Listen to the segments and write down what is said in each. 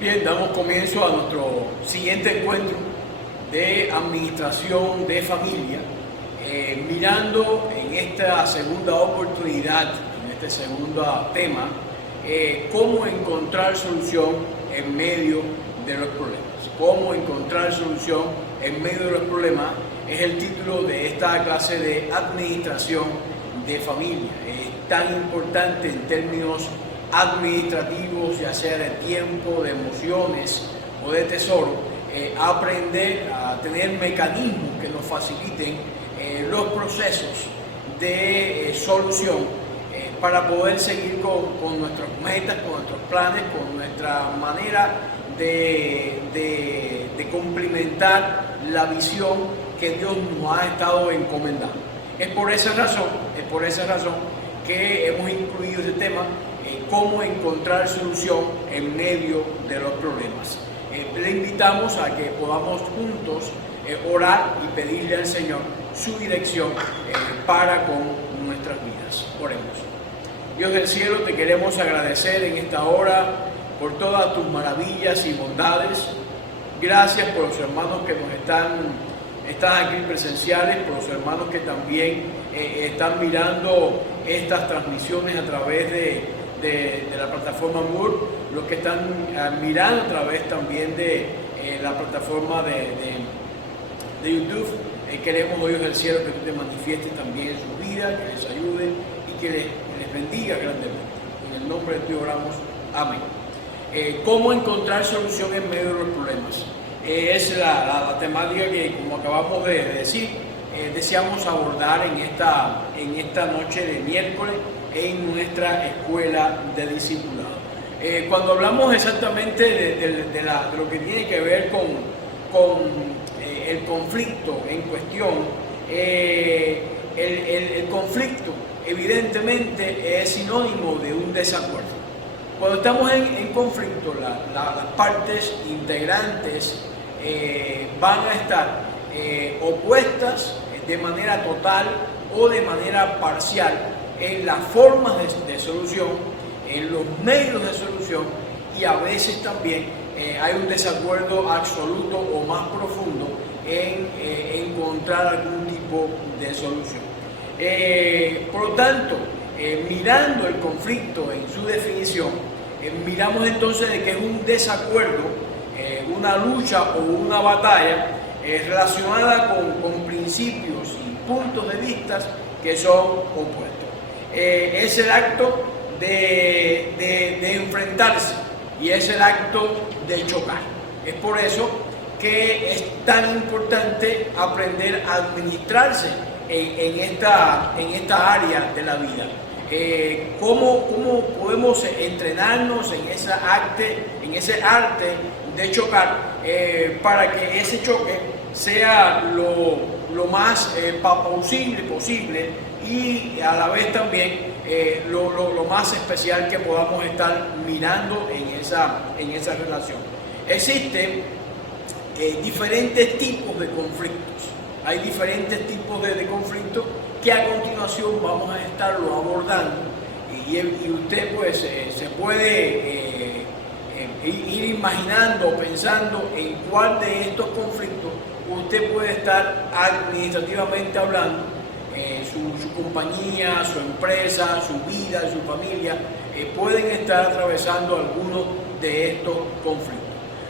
Bien, damos comienzo a nuestro siguiente encuentro de administración de familia, mirando en esta segunda oportunidad, en este segundo tema, cómo encontrar solución en medio de los problemas. Cómo encontrar solución en medio de los problemas es el título de esta clase de administración de familia. Es tan importante en términos administrativos, ya sea de tiempo, de emociones o de tesoro, aprender a tener mecanismos que nos faciliten los procesos de solución para poder seguir con nuestras metas, con nuestros planes, con nuestra manera de complementar la visión que Dios nos ha estado encomendando. Es por esa razón que hemos incluido este tema, cómo encontrar solución en medio de los problemas. Le invitamos a que podamos juntos orar y pedirle al Señor su dirección para con nuestras vidas. Oremos. Dios del cielo, te queremos agradecer en esta hora por todas tus maravillas y bondades. Gracias por los hermanos que nos están aquí presenciales, por los hermanos que también están mirando estas transmisiones a través de la plataforma Moore, los que están mirando a través también de la plataforma de YouTube. Queremos, oh Dios del cielo, que tú te manifiestes también en su vida, que les ayude y que les bendiga grandemente. En el nombre de Dios oramos. Amén. ¿Cómo encontrar solución en medio de los problemas? Es la temática que, como acabamos de decir, deseamos abordar en esta noche de miércoles en nuestra escuela de discipulado. Cuando hablamos exactamente de lo que tiene que ver con el conflicto en cuestión, el conflicto evidentemente es sinónimo de un desacuerdo. Cuando estamos en conflicto, las partes integrantes van a estar opuestas de manera total o de manera parcial en las formas de solución, en los medios de solución, y a veces también hay un desacuerdo absoluto o más profundo en encontrar algún tipo de solución. Por lo tanto, mirando el conflicto en su definición, miramos entonces de que es un desacuerdo, una lucha o una batalla relacionada con principios y puntos de vista que son opuestos. Es el acto de enfrentarse y es el acto de chocar. Es por eso que es tan importante aprender a administrarse en esta área de la vida. ¿Cómo podemos entrenarnos en ese arte de chocar para que ese choque sea lo más posible y a la vez también lo más especial que podamos estar mirando en esa relación? Existen diferentes tipos de conflictos. Hay diferentes tipos de conflictos que a continuación vamos a estarlo abordando y usted pues se puede ir imaginando, pensando en cuál de estos conflictos usted puede estar administrativamente hablando. Su compañía, su empresa, su vida, su familia pueden estar atravesando algunos de estos conflictos.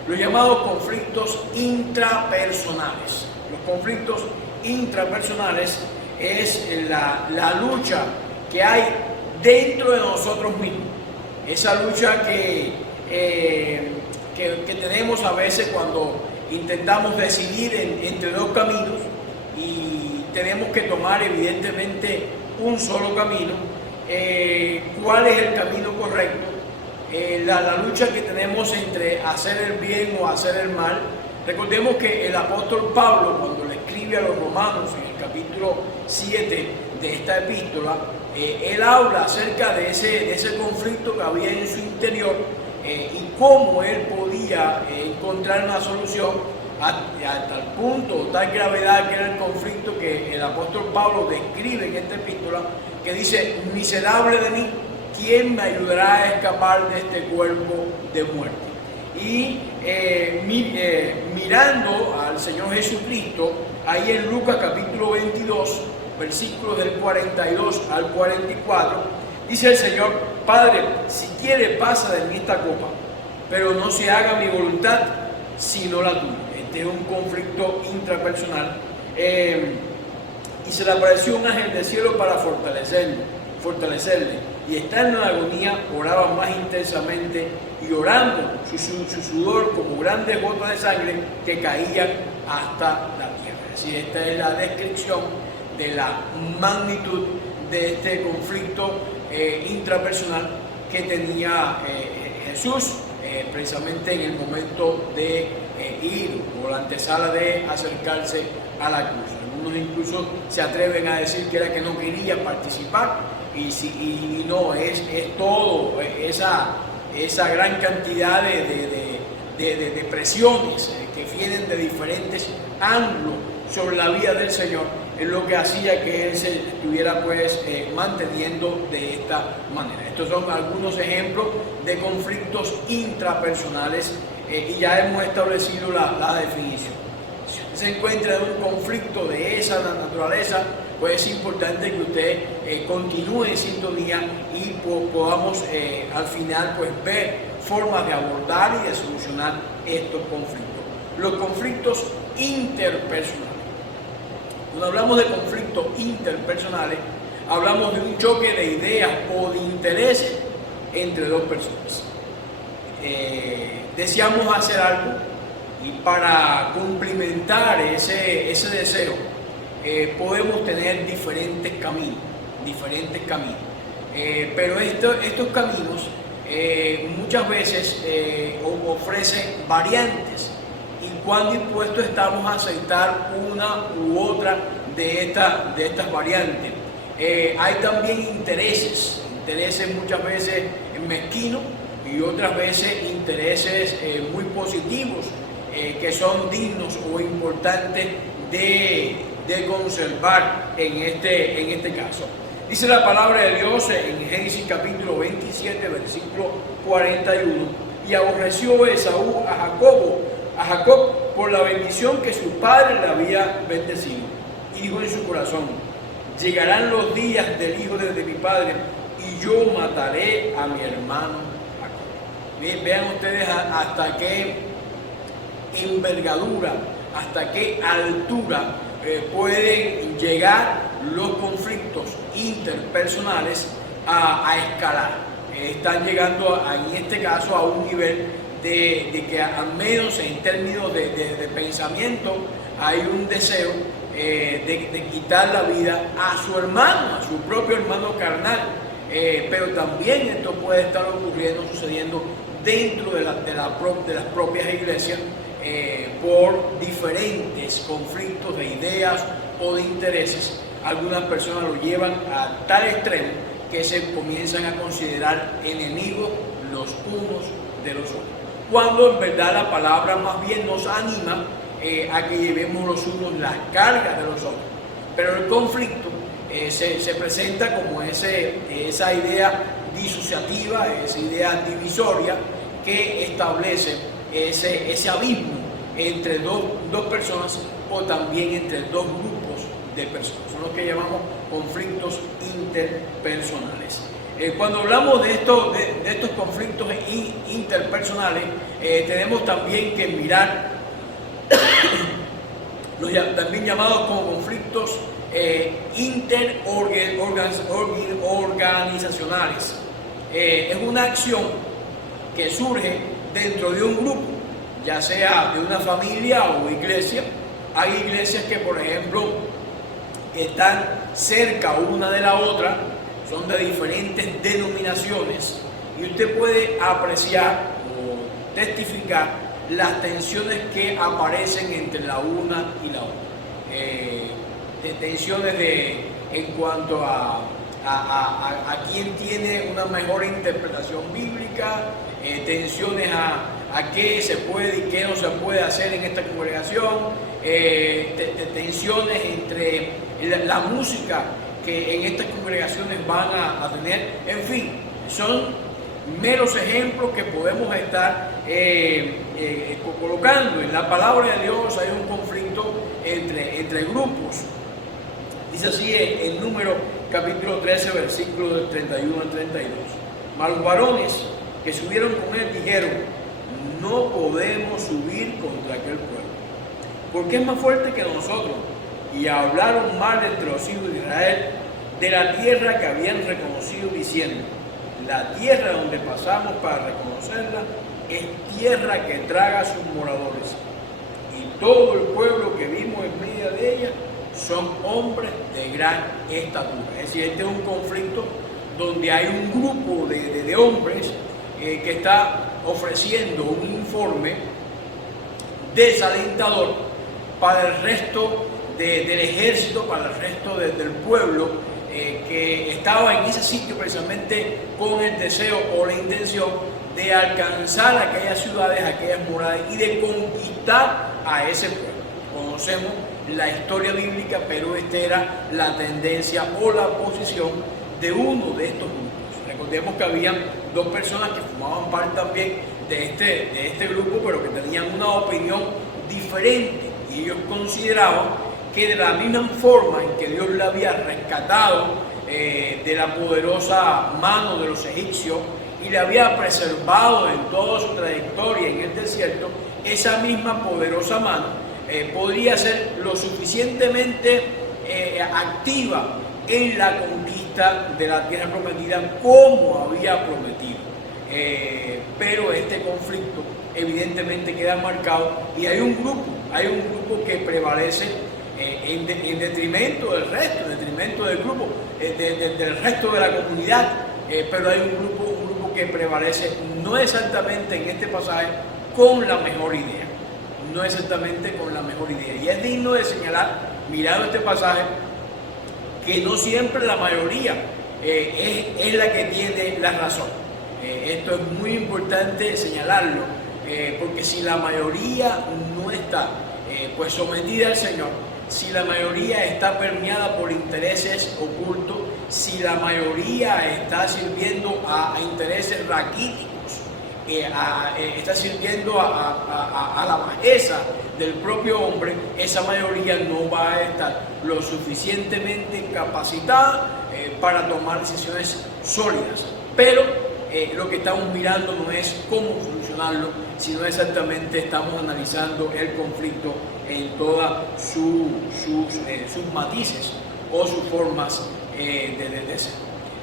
Los llamados conflictos intrapersonales. Los conflictos intrapersonales es la lucha que hay dentro de nosotros mismos. Esa lucha que tenemos a veces cuando intentamos decidir entre dos caminos y tenemos que tomar evidentemente un solo camino. ¿Cuál es el camino correcto? La lucha que tenemos entre hacer el bien o hacer el mal. Recordemos que el apóstol Pablo, cuando le escribe a los romanos en el capítulo 7 de esta epístola, él habla acerca de ese conflicto que había en su interior y cómo él podía encontrar una solución a tal punto, tal gravedad que era el conflicto, que el apóstol Pablo describe en esta epístola, que dice: miserable de mí, ¿quién me ayudará a escapar de este cuerpo de muerte? Y mirando al Señor Jesucristo, ahí en Lucas capítulo 22, versículos del 42 al 44, dice el Señor: Padre, si quiere, pasa de mí esta copa, pero no se haga mi voluntad, sino la tuya. Este es un conflicto intrapersonal. Y se le apareció un ángel del cielo para fortalecerle. Y estando en agonía, oraba más intensamente, y orando, su sudor como grandes gotas de sangre que caían hasta la tierra. Así, esta es la descripción de la magnitud de este conflicto intrapersonal que tenía Jesús, precisamente en el momento de ir, o la antesala de acercarse a la cruz. Algunos incluso se atreven a decir que era que no quería participar, y no, es todo esa gran cantidad de presiones que vienen de diferentes ángulos sobre la vida del Señor, es lo que hacía que Él se estuviera pues manteniendo de esta manera. Estos son algunos ejemplos de conflictos intrapersonales, y ya hemos establecido la definición. Si usted se encuentra en un conflicto de esa naturaleza, pues es importante que usted continúe en sintonía y podamos al final pues ver formas de abordar y de solucionar estos conflictos. Los conflictos interpersonales. Cuando hablamos de conflictos interpersonales, hablamos de un choque de ideas o de intereses entre dos personas. Deseamos hacer algo, y para cumplimentar ese deseo podemos tener diferentes caminos. Pero estos caminos muchas veces ofrecen variantes, y cuán dispuestos estamos a aceptar una u otra de estas variantes. Hay también intereses muchas veces mezquinos, y otras veces intereses muy positivos, que son dignos o importantes de conservar en este caso. Dice la palabra de Dios en Génesis capítulo 27, versículo 41: y aborreció Esaú a Jacob por la bendición que su padre le había bendecido, y dijo en su corazón: llegarán los días del hijo de mi padre, y yo mataré a mi hermano Jacob. Vean ustedes hasta qué envergadura, hasta qué altura pueden llegar los conflictos interpersonales a escalar. Están llegando en este caso a un nivel de que, al menos en términos de pensamiento, hay un deseo de quitar la vida a su hermano, a su propio hermano carnal. Pero también esto puede estar sucediendo dentro de las propias iglesias, por diferentes conflictos de ideas o de intereses. Algunas personas lo llevan a tal extremo que se comienzan a considerar enemigos los unos de los otros, cuando en verdad la palabra más bien nos anima a que llevemos los unos las cargas de los otros. Pero el conflicto se presenta como esa idea disociativa, esa idea divisoria, que establece ese abismo entre dos personas, o también entre dos grupos de personas. Son los que llamamos conflictos interpersonales. Cuando hablamos de estos conflictos interpersonales, tenemos también que mirar los también llamados como conflictos interorganizacionales. Es una acción que surge dentro de un grupo, ya sea de una familia o iglesia. Hay iglesias que, por ejemplo, están cerca una de la otra, son de diferentes denominaciones, y usted puede apreciar o testificar las tensiones que aparecen entre la una y la otra. Tensiones en cuanto a quién tiene una mejor interpretación bíblica, tensiones a qué se puede y qué no se puede hacer en esta congregación, tensiones entre la música que en estas congregaciones van a tener, en fin, son meros ejemplos que podemos estar colocando. En la palabra de Dios hay un conflicto entre grupos. Dice así en Número capítulo 13, versículos del 31 al 32. Mas los varones que subieron con él dijeron: no podemos subir contra aquel pueblo, porque es más fuerte que nosotros. Y hablaron mal entre los hijos de Israel de la tierra que habían reconocido, diciendo: la tierra donde pasamos para reconocerla es tierra que traga a sus moradores, y todo el pueblo que vimos en medio de ella son hombres de gran estatura. Es decir, este es un conflicto donde hay un grupo de hombres que está ofreciendo un informe desalentador para el resto del ejército, para el resto del pueblo que estaba en ese sitio precisamente con el deseo o la intención de alcanzar aquellas ciudades, aquellas murallas y de conquistar a ese pueblo. Conocemos la historia bíblica, pero esta era la tendencia o la posición de uno de estos grupos. Recordemos que habían dos personas que formaban parte también de este grupo, pero que tenían una opinión diferente, y ellos consideraban que de la misma forma en que Dios le había rescatado de la poderosa mano de los egipcios y le había preservado en toda su trayectoria en el desierto, esa misma poderosa mano podría ser lo suficientemente activa en la conquista de la tierra prometida como había prometido. Pero este conflicto evidentemente queda marcado, y hay un grupo que prevalece en detrimento del resto, en detrimento del grupo, del resto de la comunidad, pero hay un grupo que prevalece no exactamente en este pasaje con la mejor idea. No exactamente con la mejor idea. Y es digno de señalar, mirando este pasaje, que no siempre la mayoría es la que tiene la razón. Esto es muy importante señalarlo, porque si la mayoría no está pues sometida al Señor, si la mayoría está permeada por intereses ocultos, si la mayoría está sirviendo a intereses raquíticos, está sirviendo a la bajeza del propio hombre, esa mayoría no va a estar lo suficientemente capacitada para tomar decisiones sólidas. Pero lo que estamos mirando no es cómo solucionarlo, sino exactamente estamos analizando el conflicto en todas sus matices o sus formas de ser.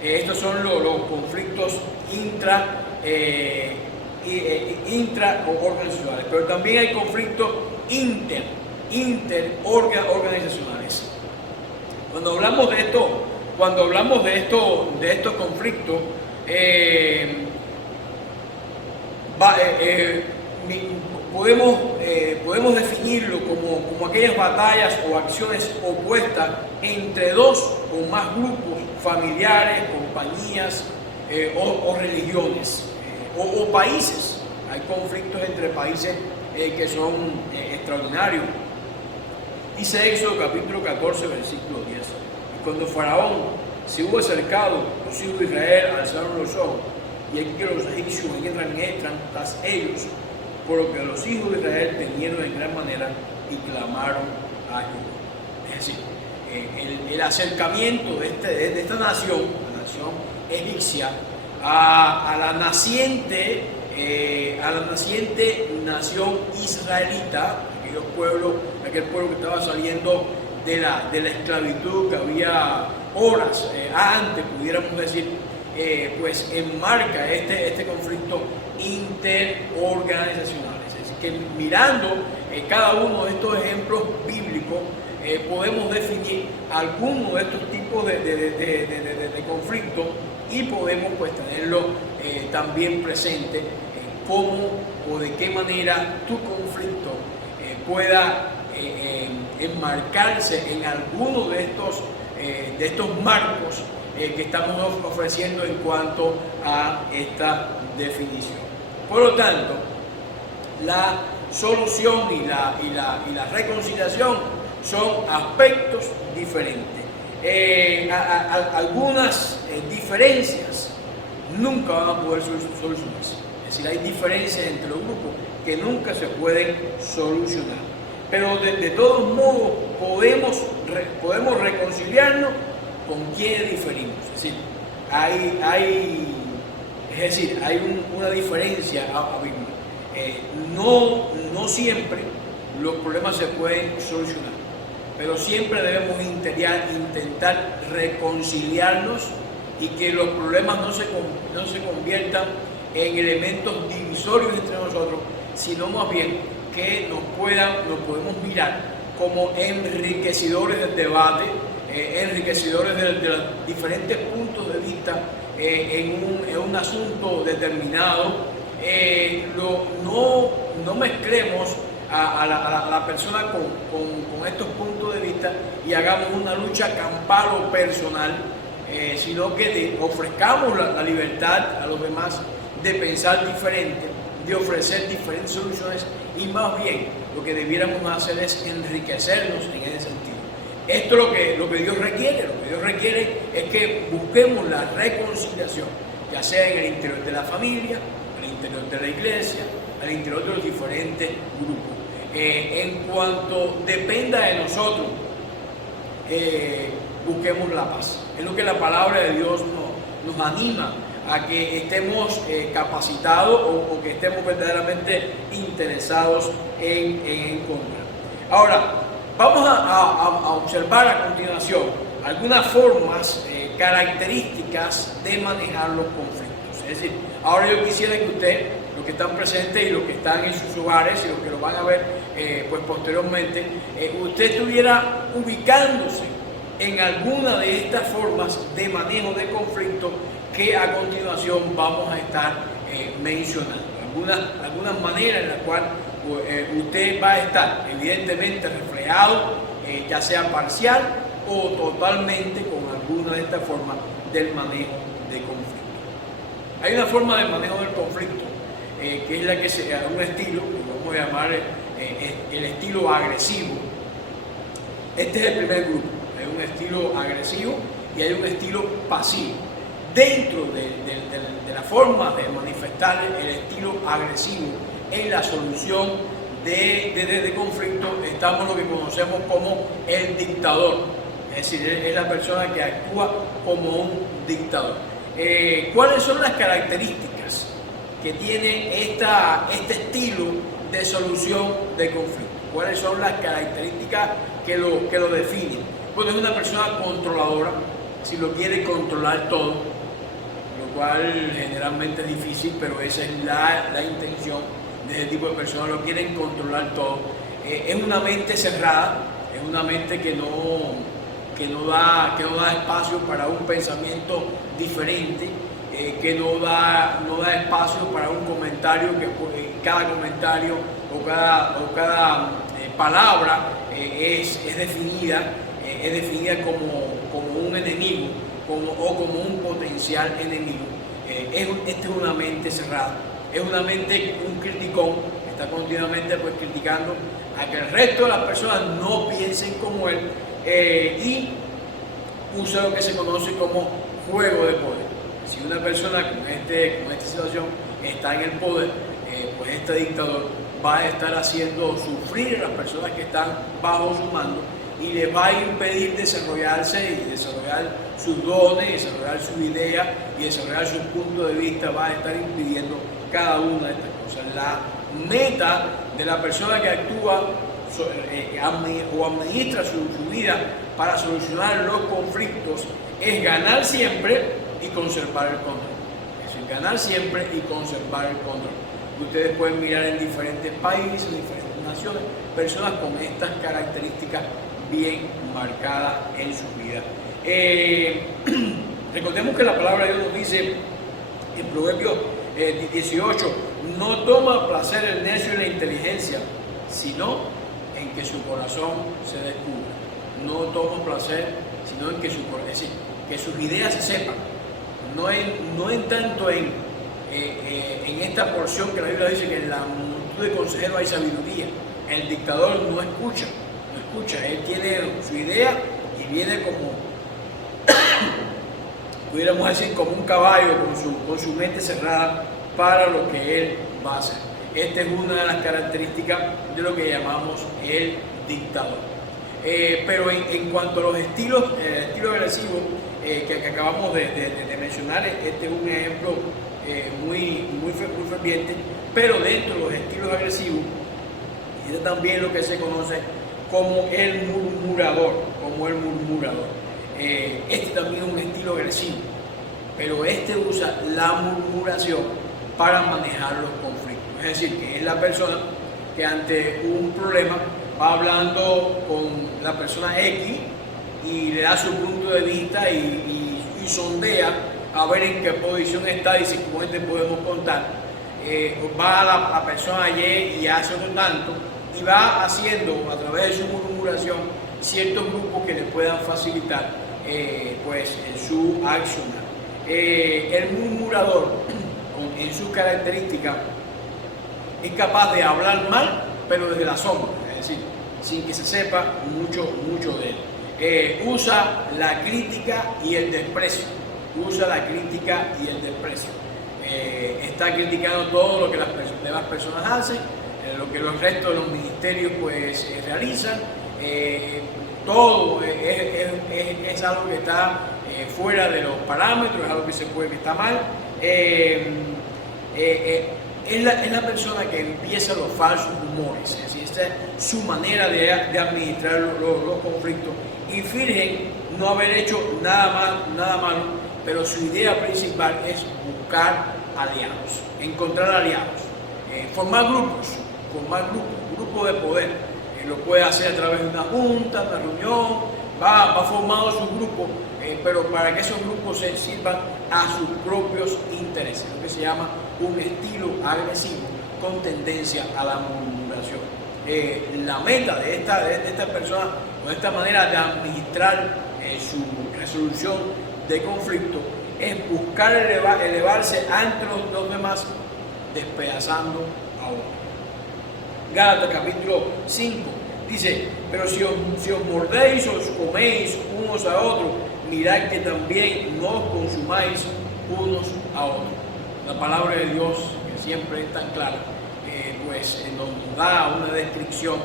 Estos son los conflictos intraorganizacionales, pero también hay conflictos interorganizacionales. Cuando hablamos de estos conflictos, podemos definirlo como aquellas batallas o acciones opuestas entre dos o más grupos familiares, compañías o religiones o países. Hay conflictos entre países que son extraordinarios. Dice Éxodo capítulo 14, versículo 10. Y cuando Faraón se hubo acercado, los hijos de Israel alzaron los ojos, y aquí que los egipcios entran tras ellos, por lo que los hijos de Israel temieron en gran manera y clamaron a Jehová. Es decir, el acercamiento de esta nación, la nación egipcia, a la naciente nación israelita, aquel pueblo que estaba saliendo de la esclavitud, que había horas antes, pudiéramos decir, pues enmarca este conflicto interorganizacional. Es decir, que mirando cada uno de estos ejemplos bíblicos, podemos definir algunos de estos tipos de conflictos, y podemos pues tenerlo también presente, cómo o de qué manera tu conflicto pueda enmarcarse en alguno de estos marcos que estamos ofreciendo en cuanto a esta definición. Por lo tanto, la solución y la reconciliación son aspectos diferentes. Algunas diferencias nunca van a poder solucionarse. Es decir, hay diferencias entre los grupos que nunca se pueden solucionar. Pero de todos modos podemos reconciliarnos con quienes diferimos. Es decir, hay una diferencia abismal. No siempre los problemas se pueden solucionar, pero siempre debemos intentar reconciliarnos y que los problemas no se conviertan en elementos divisorios entre nosotros, sino más bien que nos podemos mirar como enriquecedores del debate, enriquecedores de los diferentes puntos de vista en un asunto determinado. No mezclemos a la persona con estos puntos de vista y hagamos una lucha campal o personal, sino que ofrezcamos la libertad a los demás de pensar diferente, de ofrecer diferentes soluciones, y más bien lo que debiéramos hacer es enriquecernos en ese sentido. Esto es lo que Dios requiere. Lo que Dios requiere es que busquemos la reconciliación, ya sea en el interior de la familia, al interior de la iglesia, al interior de los diferentes grupos. En cuanto dependa de nosotros, busquemos la paz. Es lo que la palabra de Dios nos anima a que estemos capacitados o que estemos verdaderamente interesados en encontrar. Ahora, vamos a observar a continuación algunas formas, características de manejar los conflictos. Es decir, ahora yo quisiera que usted, los que están presentes y los que están en sus hogares y los que lo van a ver pues posteriormente, usted estuviera ubicándose en alguna de estas formas de manejo de conflicto que a continuación vamos a estar mencionando. Algunas maneras en las cuales usted va a estar evidentemente reflejado, ya sea parcial o totalmente, con alguna de estas formas del manejo de conflicto. Hay una forma de manejo del conflicto que es la que un estilo que vamos a llamar el estilo agresivo. Este es el primer grupo. Hay un estilo agresivo y hay un estilo pasivo. Dentro de la forma de manifestar el estilo agresivo en la solución de conflicto, estamos lo que conocemos como el dictador. Es decir, es la persona que actúa como un dictador. ¿Cuáles son las características que tiene este estilo de solución de conflicto? ¿Cuáles son las características que lo definen? Pues es una persona controladora, si lo quiere controlar todo, lo cual generalmente es difícil, pero esa es la intención de ese tipo de personas, lo quieren controlar todo. Es una mente cerrada, es una mente que no da espacio para un pensamiento diferente, que no da espacio para un comentario, que cada comentario o cada palabra es definida como un enemigo o como un potencial enemigo. Esta es una mente cerrada, es una mente, un criticón, que está continuamente pues criticando a que el resto de las personas no piensen como él, y usa lo que se conoce como juego de poder. Si una persona con esta situación está en el poder, pues este dictador va a estar haciendo sufrir a las personas que están bajo su mando y les va a impedir desarrollarse y desarrollar sus dones, desarrollar sus ideas y desarrollar sus puntos de vista. Va a estar impidiendo cada una de estas cosas. La meta de la persona que actúa o administra su vida para solucionar los conflictos es ganar siempre y conservar el control. Eso es ganar siempre y conservar el control. Ustedes pueden mirar en diferentes países, en diferentes naciones, personas con estas características bien marcadas en su vida. Recordemos que la palabra de Dios nos dice en Proverbios 18, no toma placer el necio en la inteligencia, sino en que su corazón se descubra. No toma placer, sino en que que sus ideas se sepan. No en tanto en esta porción que la Biblia dice que en la multitud actitud de consejero hay sabiduría. El dictador no escucha, él tiene su idea y viene como, pudiéramos decir, como un caballo con su mente cerrada para lo que él va a hacer. Esta es una de las características de lo que llamamos el dictador. Pero en cuanto a los estilos, estilo agresivo que acabamos de mencionar, este es un ejemplo muy ferviente, pero dentro de los estilos agresivos, este también lo que se conoce como el murmurador, este también es un estilo agresivo, pero este usa la murmuración para manejar los conflictos. Es decir, que es la persona que ante un problema va hablando con la persona X y le da su punto de vista y sondea a ver en qué posición está y si con este podemos contar. Va a la persona Y y hace otro tanto y va haciendo a través de su murmuración ciertos grupos que le puedan facilitar pues en su accionar. El murmurador en sus características es capaz de hablar mal, pero desde la sombra, es decir, sin que se sepa mucho de él. Usa la crítica y el desprecio. Está criticando todo lo que las demás personas hacen, lo que los restos de los ministerios pues realizan. Todo es algo que está fuera de los parámetros, es algo que está mal. Es la persona que empieza los falsos rumores, es decir, esta es su manera de administrar los conflictos y finge no haber hecho nada malo, pero su idea principal es buscar aliados, encontrar aliados, formar grupos de poder. Lo puede hacer a través de una junta, una reunión, va formando su grupo, pero para que esos grupos se sirvan a sus propios intereses, lo que se llama un estilo agresivo con tendencia a la murmuración. La meta de esta persona, o de esta manera de administrar su resolución de conflicto, es buscar elevarse ante los demás, despedazando a otro. Gálatas capítulo 5 dice: pero si os mordéis o os coméis unos a otros, mirad que también no os consumáis unos a otros. La palabra de Dios, que siempre es tan clara, pues nos da una descripción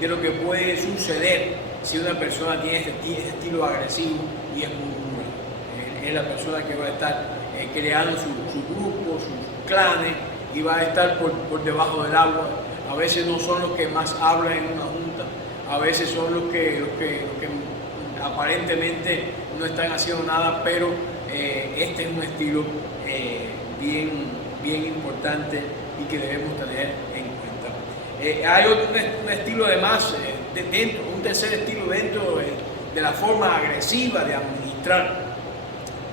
de lo que puede suceder si una persona tiene este estilo agresivo y es murmurador. Es la persona que va a estar creando su grupo, sus clanes, y va a estar por debajo del agua. A veces no son los que más hablan en una junta, a veces son los que aparentemente no están haciendo nada, pero este es un estilo bien importante y que debemos tener en cuenta. Hay un estilo además, un tercer estilo dentro de la forma agresiva de administrar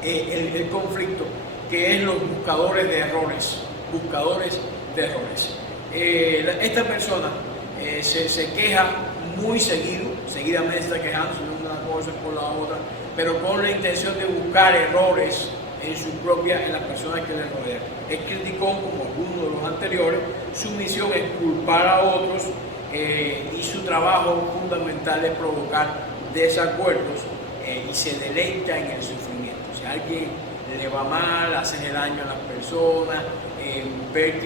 el conflicto, que es los buscadores de errores. Esta persona se queja muy seguidamente está quejándose de una cosa por la otra, pero con la intención de buscar errores en las personas que le rodean. Es criticón como algunos de los anteriores. Su misión es culpar a otros y su trabajo fundamental es provocar desacuerdos y se deleita en el sufrimiento. Si a alguien le va mal, hacerle daño a las personas, ver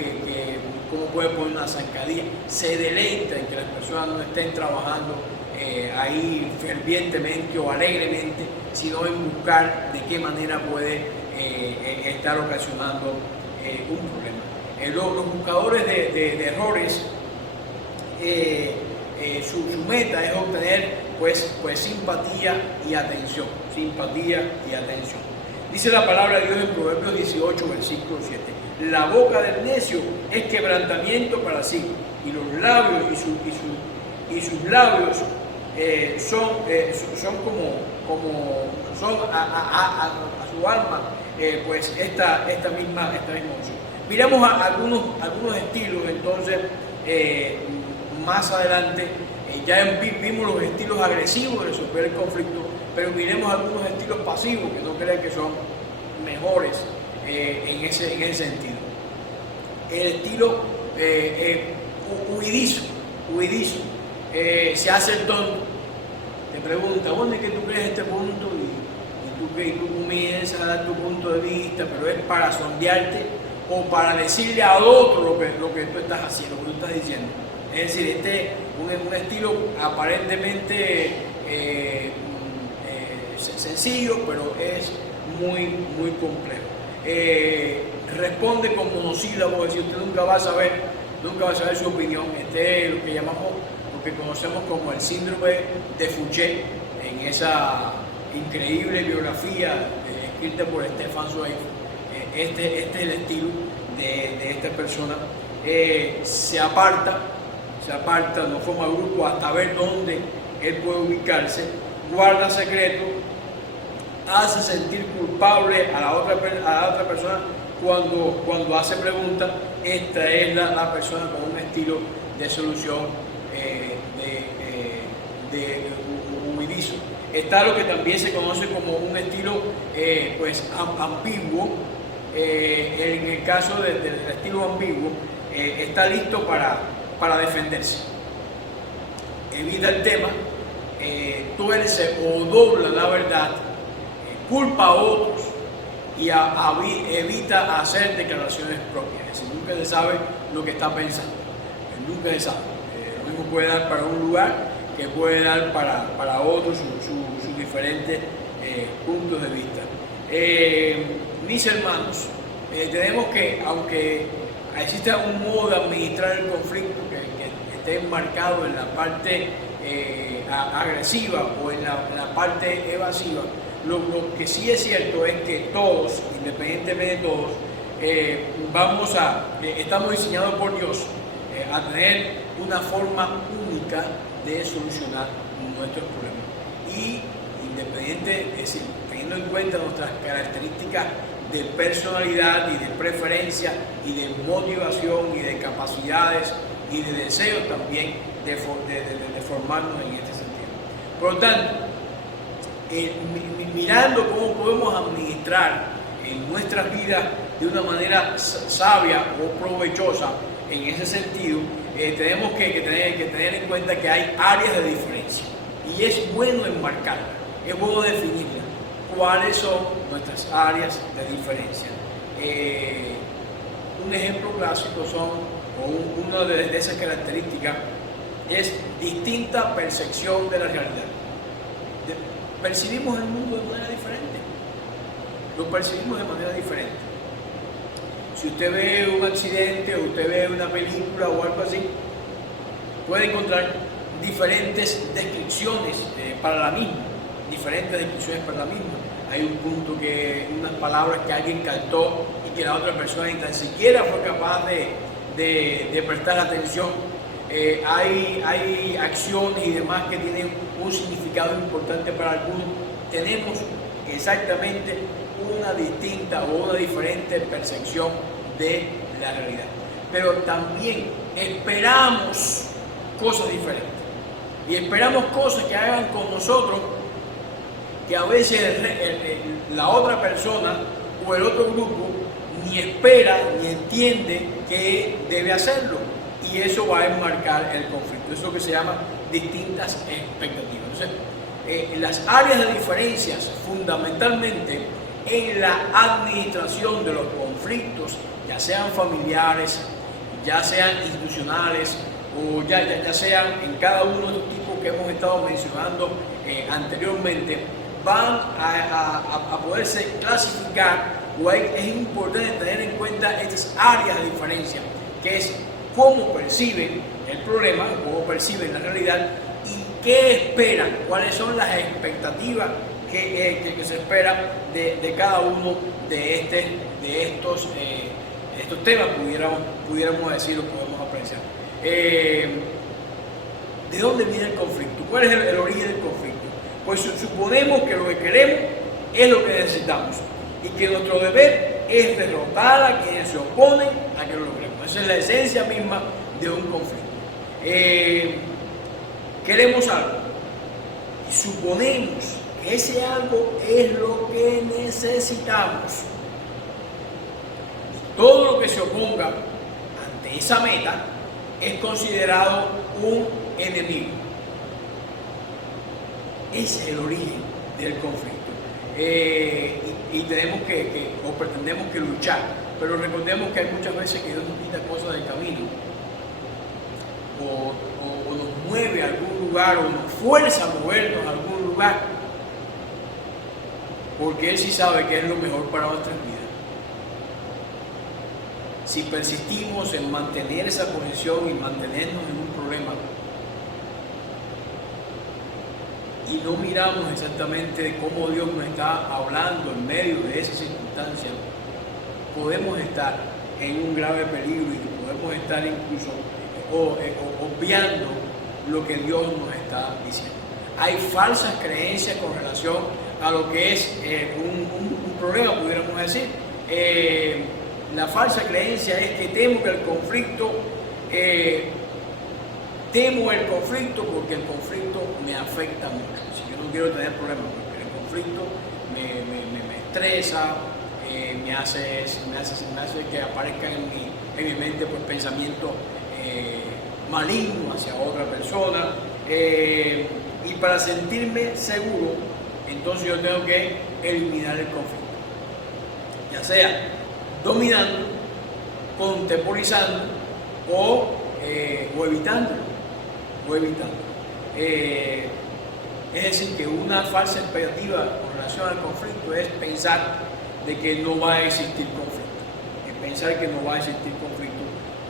cómo puede poner una zancadilla, se deleita en que las personas no estén trabajando ahí fervientemente o alegremente, sino en buscar de qué manera puede estar ocasionando un problema. Los buscadores de errores, su meta es obtener pues simpatía y atención. Dice la palabra de Dios en Proverbios 18, versículo 7. La boca del necio es quebrantamiento para sí, y los labios y sus labios son a su alma pues esta misma opción. Miramos algunos estilos entonces más adelante. Ya vimos los estilos agresivos de resolver el conflicto, pero miremos algunos estilos pasivos que no crean que son mejores en ese sentido. El estilo huidizo, se hace el tonto, te pregunta, bueno, ¿y qué tú crees de este punto? Y tú comienzas a dar tu punto de vista, pero es para sondearte o para decirle a otro lo que tú estás haciendo, lo que tú estás diciendo. Es decir, este es un estilo aparentemente sencillo, pero es muy complejo. Responde con monosílabos, es decir, usted nunca va a saber su opinión. Este es lo que llamamos, lo que conocemos como el síndrome de Fouché, en esa increíble biografía escrita por Stefan Zweig. Este es el estilo de esta persona. Se aparta, no forma grupo hasta ver dónde él puede ubicarse, guarda secreto, hace sentir culpable a la otra persona cuando hace preguntas. Esta es la persona con un estilo de solución de huidizo. Está lo que también se conoce como un estilo ambiguo. En el caso del estilo ambiguo, está listo para defenderse. Evita el tema, tuerce o dobla la verdad, culpa a otros y evita hacer declaraciones propias. Es decir, nunca se sabe lo que está pensando, nunca se sabe. Lo mismo puede dar para un lugar que puede dar para otros sus diferentes puntos de vista. Mis hermanos, tenemos que, aunque exista un modo de administrar el conflicto que esté enmarcado en la parte agresiva o en la parte evasiva, lo que sí es cierto es que todos, independientemente de todos, estamos diseñados por Dios a tener una forma única de solucionar nuestros problemas. Y es decir, teniendo en cuenta nuestras características de personalidad y de preferencia y de motivación y de capacidades y de deseo también de formarnos en este sentido. Por lo tanto, mirando cómo podemos administrar en nuestras vidas de una manera sabia o provechosa en ese sentido, tenemos que tener en cuenta que hay áreas de diferencia y es bueno enmarcarlas, es bueno definirlas. ¿Cuáles son nuestras áreas de diferencia? Un ejemplo clásico una de esas características es distinta percepción de la realidad. Percibimos el mundo de manera diferente. Lo percibimos de manera diferente. Si usted ve un accidente o usted ve una película o algo así, puede encontrar diferentes descripciones para la misma. Hay un punto unas palabras que alguien cantó y que la otra persona ni tan siquiera fue capaz de prestar atención. Hay acciones y demás que tienen un significado importante para algunos. Tenemos exactamente una distinta o una diferente percepción de la realidad. Pero también esperamos cosas diferentes. Y esperamos cosas que hagan con nosotros que a veces la otra persona o el otro grupo ni espera ni entiende que debe hacerlo. Y eso va a enmarcar el conflicto. Eso es lo que se llama distintas expectativas. Entonces, las áreas de diferencias fundamentalmente en la administración de los conflictos, ya sean familiares, ya sean institucionales o ya sean en cada uno de los tipos que hemos estado mencionando anteriormente, van a poderse clasificar, o es importante tener en cuenta estas áreas de diferencia, que es cómo perciben el problema, cómo perciben la realidad y qué esperan, cuáles son las expectativas que se esperan de cada uno de estos temas, pudiéramos decirlo, podemos apreciar. ¿De dónde viene el conflicto? ¿Cuál es el origen del conflicto? Pues suponemos que lo que queremos es lo que necesitamos y que nuestro deber es derrotar a quienes se oponen a que lo logremos. Esa es la esencia misma de un conflicto. Queremos algo y suponemos que ese algo es lo que necesitamos. Y todo lo que se oponga ante ante esa meta es considerado un enemigo. Ese es el origen del conflicto. Y tenemos o pretendemos que luchar, pero recordemos que hay muchas veces que Dios nos quita cosas del camino, o nos mueve a algún lugar, o nos fuerza a movernos a algún lugar, porque Él sí sabe que es lo mejor para nuestras vidas. Si persistimos en mantener esa posición y mantenernos en un problema y no miramos exactamente cómo Dios nos está hablando en medio de esa circunstancia, podemos estar en un grave peligro y podemos estar incluso obviando lo que Dios nos está diciendo. Hay falsas creencias con relación a lo que es un problema, pudiéramos decir. La falsa creencia es que temo el conflicto porque el conflicto me afecta mucho. Si yo no quiero tener problemas, porque el conflicto me estresa, me hace que aparezcan en mi mente pues, pensamientos malignos hacia otra persona. Y para sentirme seguro, entonces yo tengo que eliminar el conflicto. Ya sea dominando, contemporizando o evitando. Es decir, que una falsa expectativa con relación al conflicto es pensar de que no va a existir conflicto, pensar que no va a existir conflicto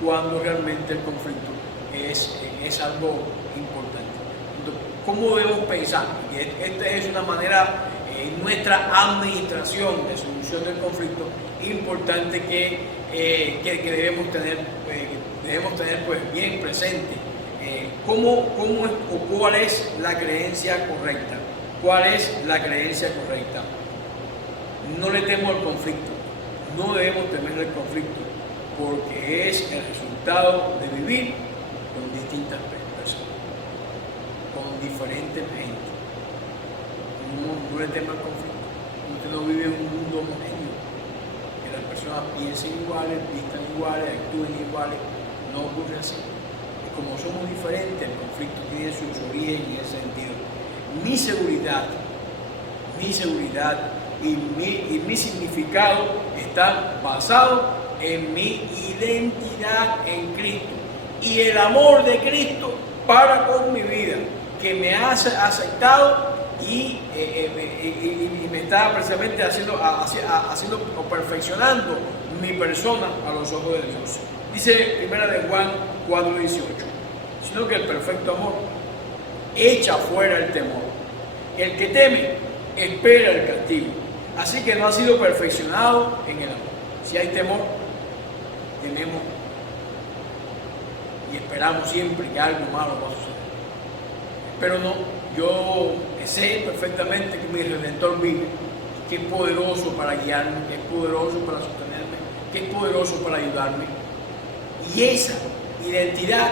cuando realmente el conflicto es algo importante. Entonces, ¿cómo debemos pensar? Y esta es una manera en nuestra administración de solución del conflicto importante que debemos tener pues bien presente. ¿Cuál es la creencia correcta? ¿Cuál es la creencia correcta? No le temo al conflicto, no debemos temer el conflicto, porque es el resultado de vivir con distintas personas, con diferentes gente. No le tema al conflicto. Usted no vive en un mundo homogéneo, que las personas piensen iguales, vistan iguales, actúen iguales. No ocurre así. Y como somos diferentes, el conflicto tiene su origen en ese sentido. Mi seguridad y mi significado está basado en mi identidad en Cristo y el amor de Cristo para con mi vida, que me ha aceptado y me está precisamente haciendo o perfeccionando mi persona a los ojos de Dios. Dice 1 de Juan 4:18, sino que el perfecto amor echa fuera el temor. El que teme espera el castigo, así que no ha sido perfeccionado en el amor. Si hay temor, tememos y esperamos siempre que algo malo va a suceder. Pero no, yo sé perfectamente que mi Redentor vive, que es poderoso para guiarme, que es poderoso para sostenerme, que es poderoso para ayudarme. Y esa identidad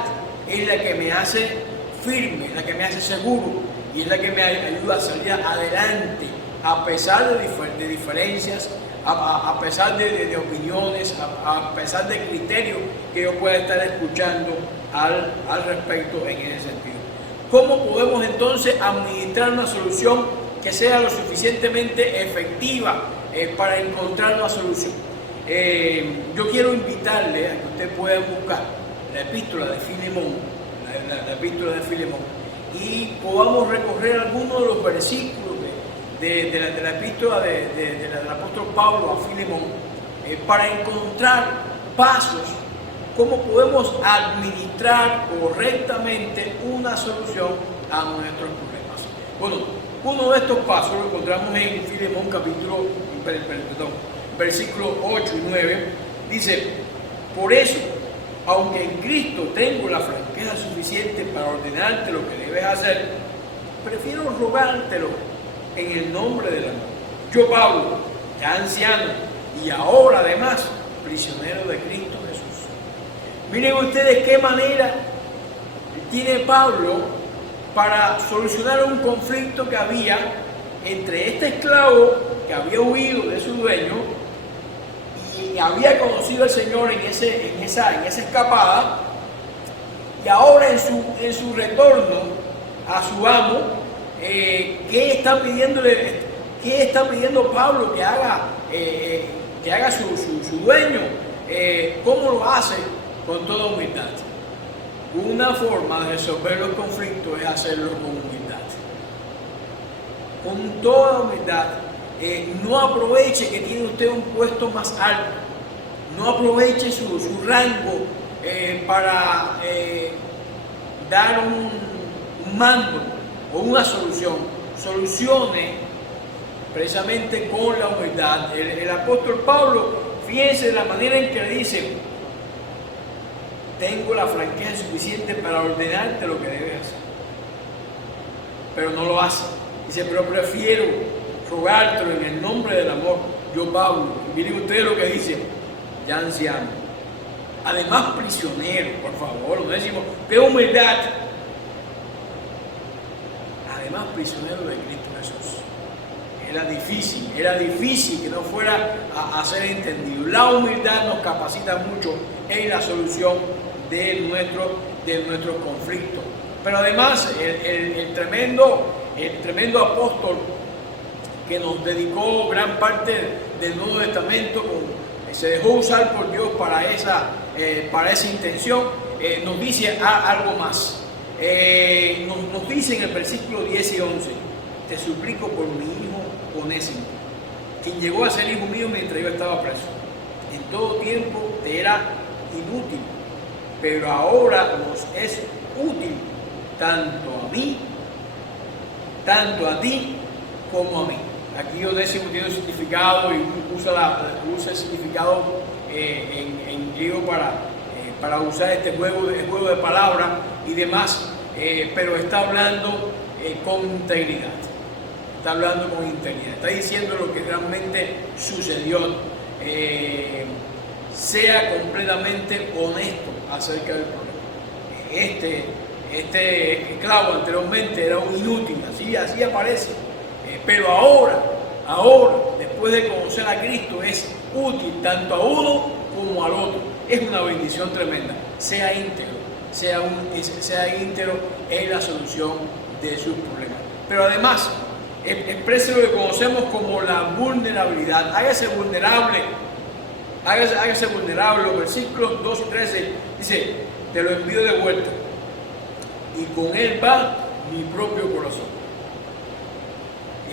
es la que me hace firme, es la que me hace seguro y es la que me ayuda a salir adelante a pesar de diferencias, a pesar de opiniones, a pesar de criterios que yo pueda estar escuchando al respecto en ese sentido. ¿Cómo podemos entonces administrar una solución que sea lo suficientemente efectiva para encontrar una solución? Yo quiero invitarle a que usted pueda buscar la epístola de Filemón, la epístola de Filemón, y podamos recorrer algunos de los versículos de la epístola del apóstol Pablo a Filemón para encontrar pasos, cómo podemos administrar correctamente una solución a nuestros problemas. Bueno, uno de estos pasos lo encontramos en Filemón versículos 8 y 9, dice: por eso, aunque en Cristo tengo la franqueza suficiente para ordenarte lo que debes hacer, prefiero rogártelo en el nombre del amor. Yo, Pablo, ya anciano y ahora además prisionero de Cristo Jesús. Miren ustedes qué manera tiene Pablo para solucionar un conflicto que había entre este esclavo que había huido de su dueño y había conocido al Señor en esa escapada, y ahora en su retorno a su amo, ¿qué está pidiendo Pablo que haga su dueño? ¿Cómo lo hace? Con toda humildad. Una forma de resolver los conflictos es hacerlo con humildad. Con toda humildad. No aproveche que tiene usted un puesto más alto. No aproveche su rango para dar un mando o una solución. Solucione precisamente con la humildad. El apóstol Pablo, fíjense de la manera en que le dice: tengo la franqueza suficiente para ordenarte lo que debes hacer. Pero no lo hace. Dice: pero prefiero rogártelo en el nombre del amor. Yo, Pablo, miren ustedes lo que dice, ya anciano, además prisionero, por favor, no decimos, qué humildad. Además prisionero de Cristo Jesús. Era difícil que no fuera a ser entendido. La humildad nos capacita mucho en la solución de nuestro conflicto. Pero además, el tremendo apóstol que nos dedicó gran parte del Nuevo Testamento, se dejó usar por Dios para esa intención, nos dice algo más. Nos dice en el versículo 10 y 11: te suplico por mi hijo Onésimo, quien llegó a ser hijo mío mientras yo estaba preso. En todo tiempo te era inútil, pero ahora nos es útil, tanto a ti como a mí. Aquí Onésimo tiene un significado y usa el significado en griego para usar este juego de palabras y demás, pero está hablando con integridad. Está hablando con integridad. Está diciendo lo que realmente sucedió. Sea completamente honesto acerca del problema. Este esclavo anteriormente era un inútil, así aparece. Pero ahora, después de conocer a Cristo, es útil tanto a uno como al otro. Es una bendición tremenda. Sea íntegro en la solución de sus problemas. Pero además, exprese lo que conocemos como la vulnerabilidad. Hágase vulnerable. Los versículos 2 y 13 dice: te lo envío de vuelta, y con él va mi propio corazón.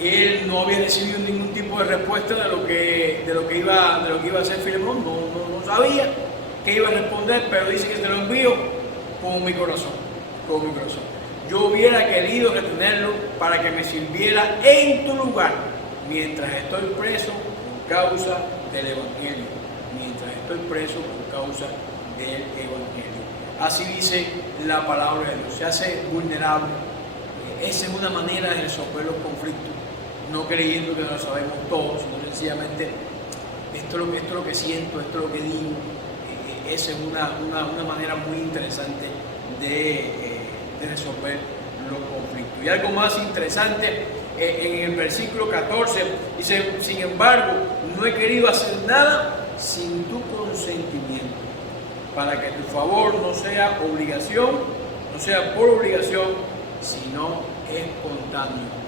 Él no había recibido ningún tipo de respuesta de lo que iba a hacer Filemón. No sabía qué iba a responder, pero dice que te lo envío con mi corazón. Yo hubiera querido retenerlo para que me sirviera en tu lugar mientras estoy preso por causa del Evangelio. Así dice la palabra de Dios. Se hace vulnerable. Esa es una manera de resolver los conflictos, no creyendo que lo sabemos todos, sino sencillamente esto es lo que siento, esto es lo que digo. Esa es una manera muy interesante de resolver los conflictos. Y algo más interesante, en el versículo 14 dice: sin embargo, no he querido hacer nada sin tu consentimiento, para que tu favor no sea por obligación, sino espontáneo.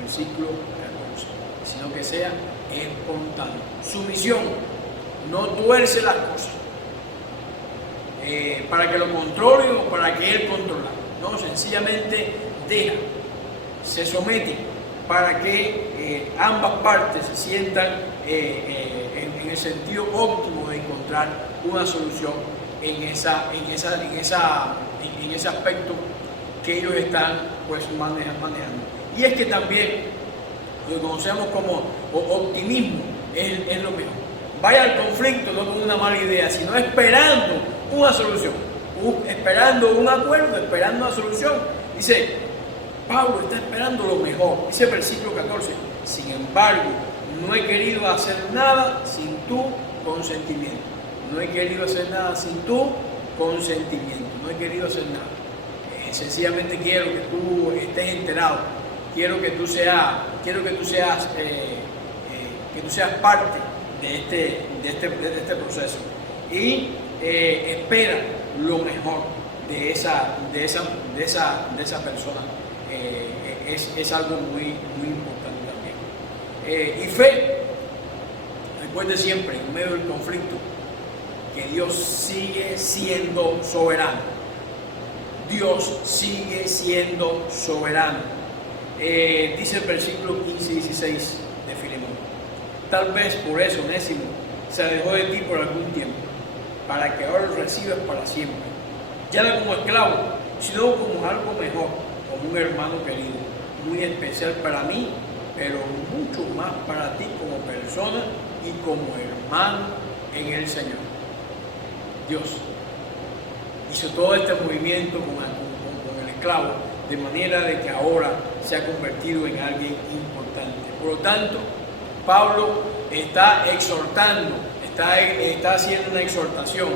Versículo 14. Sino que sea espontáneo. Sumisión. No tuerce las cosas para que lo controle o para que él controle. No, sencillamente deja, se somete para que ambas partes se sientan en el sentido óptimo de encontrar una solución en ese aspecto que ellos están pues manejando. Y es que también lo que conocemos como optimismo es lo mejor. Vaya al conflicto no con una mala idea, sino esperando una solución, esperando un acuerdo, esperando una solución. Dice, Pablo está esperando lo mejor. Dice el versículo 14: sin embargo, no he querido hacer nada sin tu consentimiento. Sencillamente quiero que tú estés enterado. Quiero que tú seas parte de este proceso y espera lo mejor de esa persona. Es algo muy importante también. Y fe, recuerde siempre en medio del conflicto que Dios sigue siendo soberano. Dios sigue siendo soberano. Dice el versículo 15 y 16 de Filemón: tal vez por eso Onésimo se alejó de ti por algún tiempo, para que ahora lo recibas para siempre, ya no como esclavo, sino como algo mejor, como un hermano querido, muy especial para mí, pero mucho más para ti como persona y como hermano en el Señor. Dios hizo todo este movimiento con el esclavo, de manera de que ahora se ha convertido en alguien importante. Por lo tanto, Pablo está exhortando, está haciendo una exhortación,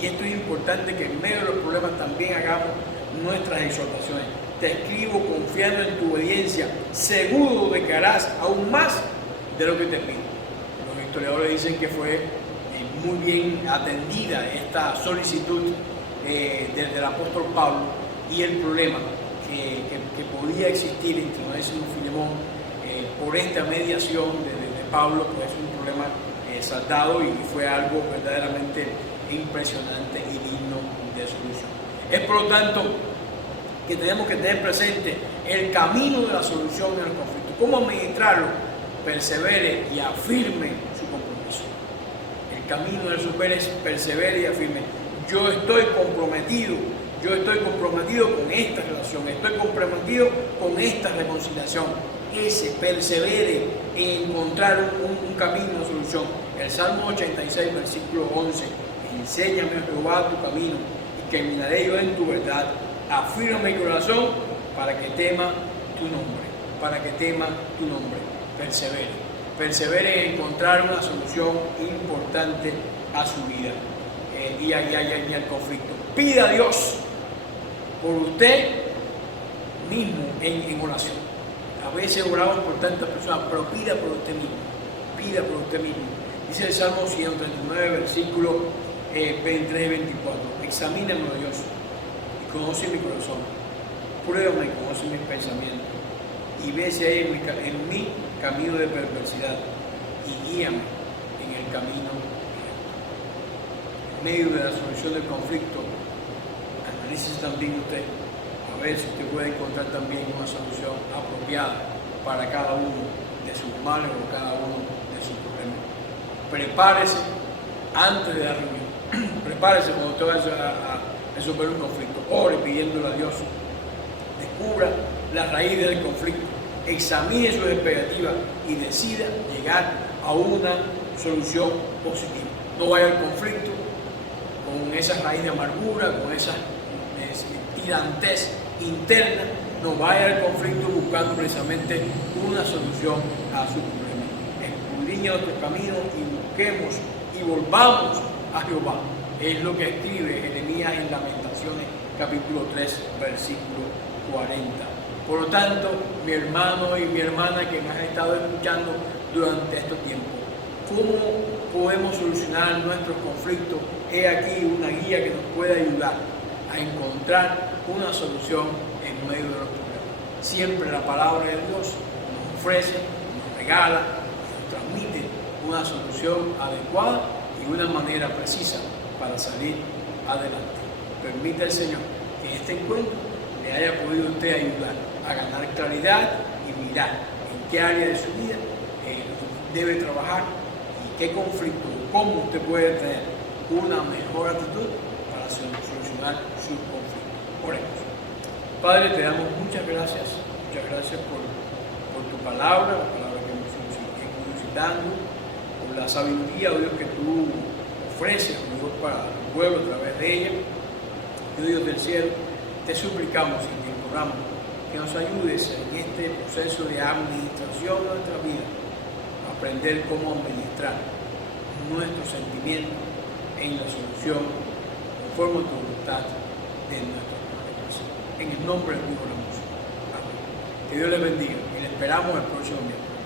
y esto es importante, que en medio de los problemas también hagamos nuestras exhortaciones. Te escribo confiando en tu obediencia, seguro de que harás aún más de lo que te pido. Los historiadores dicen que fue muy bien atendida esta solicitud del apóstol Pablo, y el problema que podía existir entre Onésimo y Filemón por esta mediación de Pablo, pues es un problema saldado, y fue algo verdaderamente impresionante y digno de solución. Es por lo tanto que tenemos que tener presente el camino de la solución en el conflicto, cómo administrarlo, persevere y afirme su compromiso. El camino del super es persevere y afirme. Yo estoy comprometido con esta relación, estoy comprometido con esta reconciliación. Ese persevere en encontrar un camino de solución. El Salmo 86, versículo 11: enséñame, Jehová, tu camino, y caminaré yo en tu verdad. Afirma mi corazón para que tema tu nombre, persevere en encontrar una solución importante a su vida y al conflicto. Pida a Dios por usted mismo en oración. A veces oramos por tantas personas, pero pida por usted mismo. Dice el Salmo 139, versículo 23 y 24: examíname, Dios, y conoce mi corazón, pruébame y conoce mis pensamientos, y ve si hay en mí camino de perversidad, y guíame en el camino recto. En medio de la solución del conflicto, analícese también usted, a ver si usted puede encontrar también una solución apropiada para cada uno de sus males o cada uno de sus problemas. Prepárese antes de la reunión. Prepárese cuando usted vaya a resolver un conflicto. Ore pidiéndole a Dios. Descubra la raíz del conflicto. Examine sus expectativas y decida llegar a una solución positiva. No vaya al conflicto con esa raíz de amargura, con esa tirantez interna. No vaya al conflicto buscando precisamente una solución a su problema. Escudriñe nuestro camino y busquemos y volvamos a Jehová. Es lo que escribe Jeremías en Lamentaciones, capítulo 3, versículo 40. Por lo tanto, mi hermano y mi hermana que me han estado escuchando durante este tiempo, ¿cómo podemos solucionar nuestros conflictos? He aquí una guía que nos puede ayudar a encontrar una solución en medio de los problemas. Siempre la palabra de Dios nos ofrece, nos regala, nos transmite una solución adecuada y una manera precisa para salir adelante. Permita el Señor que en este encuentro le haya podido usted ayudar a ganar claridad y mirar en qué área de su vida debe trabajar y qué conflicto, cómo usted puede tener una mejor actitud para solucionar sus conflictos. Oremos. Padre, te damos muchas gracias por tu palabra, la palabra que hemos ido visitando, por la sabiduría, oh Dios, que tú ofreces, oh Dios, para el pueblo a través de ella. Dios del cielo, te suplicamos y te imploramos que nos ayudes en este proceso de administración de nuestra vida, a aprender cómo administrar nuestros sentimientos en la solución conforme a tu voluntad de nuestros problemas. En el nombre de Dios oramos. Amén. Que Dios les bendiga y les esperamos el próximo miércoles.